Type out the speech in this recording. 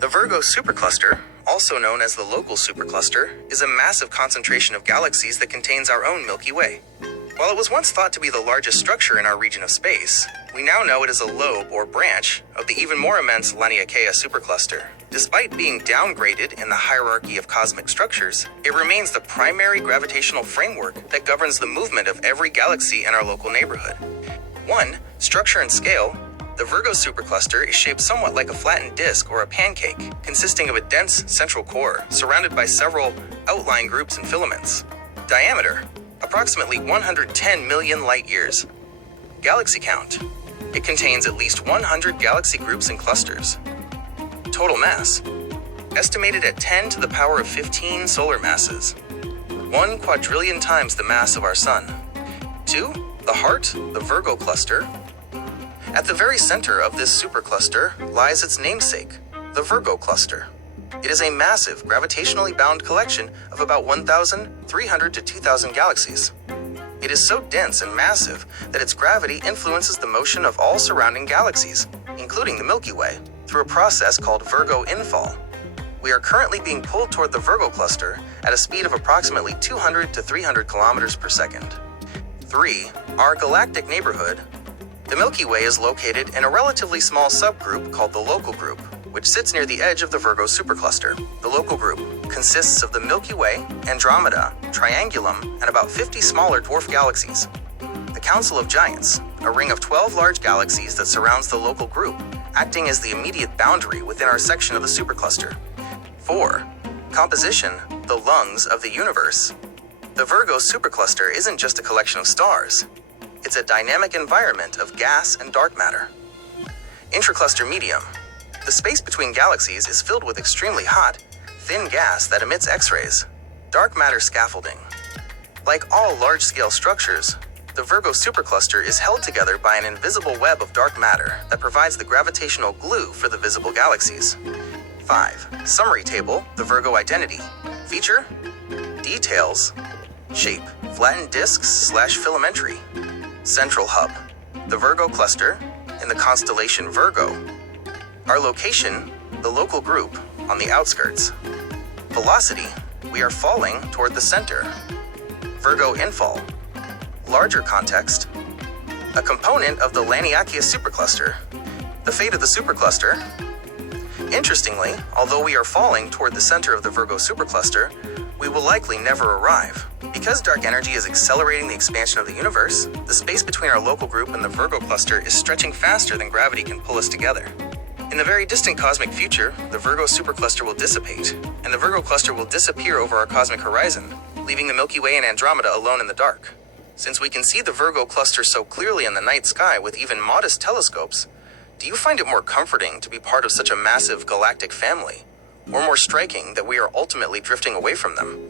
The Virgo Supercluster, also known as the local supercluster, is a massive concentration of galaxies that contains our own Milky Way. While it was once thought to be the largest structure in our region of space, we now know it is a lobe or branch of the even more immense Laniakea supercluster. Despite being downgraded in the hierarchy of cosmic structures, it remains the primary gravitational framework that governs the movement of every galaxy in our local neighborhood. 1. Structure and scale. The Virgo supercluster is shaped somewhat like a flattened disk or a pancake, consisting of a dense central core surrounded by several outlying groups and filaments. Diameter. Approximately 110 million light-years. Galaxy count. It contains at least 100 galaxy groups and clusters. Total mass. Estimated at 10 to the power of 15 solar masses. 1 quadrillion times the mass of our Sun. 2. The heart, the Virgo cluster. At the very center of this supercluster lies its namesake, the Virgo cluster. It is a massive, gravitationally bound collection of about 1,300 to 2,000 galaxies. It is so dense and massive that its gravity influences the motion of all surrounding galaxies, including the Milky Way, through a process called Virgo infall. We are currently being pulled toward the Virgo cluster at a speed of approximately 200 to 300 kilometers per second. 3. Our galactic neighborhood. The Milky Way is located in a relatively small subgroup called the local group, which sits near the edge of the Virgo supercluster. The local group consists of the Milky Way, Andromeda, Triangulum, and about 50 smaller dwarf galaxies. The Council of Giants, a ring of 12 large galaxies that surrounds the local group, acting as the immediate boundary within our section of the supercluster. 4. Composition, the lungs of the universe. The Virgo supercluster isn't just a collection of stars. It's a dynamic environment of gas and dark matter. Intracluster medium. The space between galaxies is filled with extremely hot, thin gas that emits X-rays. Dark matter scaffolding. Like all large-scale structures, the Virgo supercluster is held together by an invisible web of dark matter that provides the gravitational glue for the visible galaxies. 5. Summary table, the Virgo identity. Feature, details, shape, flattened disks/filamentary. Central hub, the Virgo cluster, in the constellation Virgo. Our location, the local group, on the outskirts. Velocity, we are falling toward the center. Virgo infall. Larger context, a component of the Laniakea supercluster. The fate of the supercluster. Interestingly, although we are falling toward the center of the Virgo supercluster, we will likely never arrive. Because dark energy is accelerating the expansion of the universe, the space between our local group and the Virgo cluster is stretching faster than gravity can pull us together. In the very distant cosmic future, the Virgo supercluster will dissipate, and the Virgo cluster will disappear over our cosmic horizon, leaving the Milky Way and Andromeda alone in the dark. Since we can see the Virgo cluster so clearly in the night sky with even modest telescopes, do you find it more comforting to be part of such a massive galactic family, or more striking that we are ultimately drifting away from them?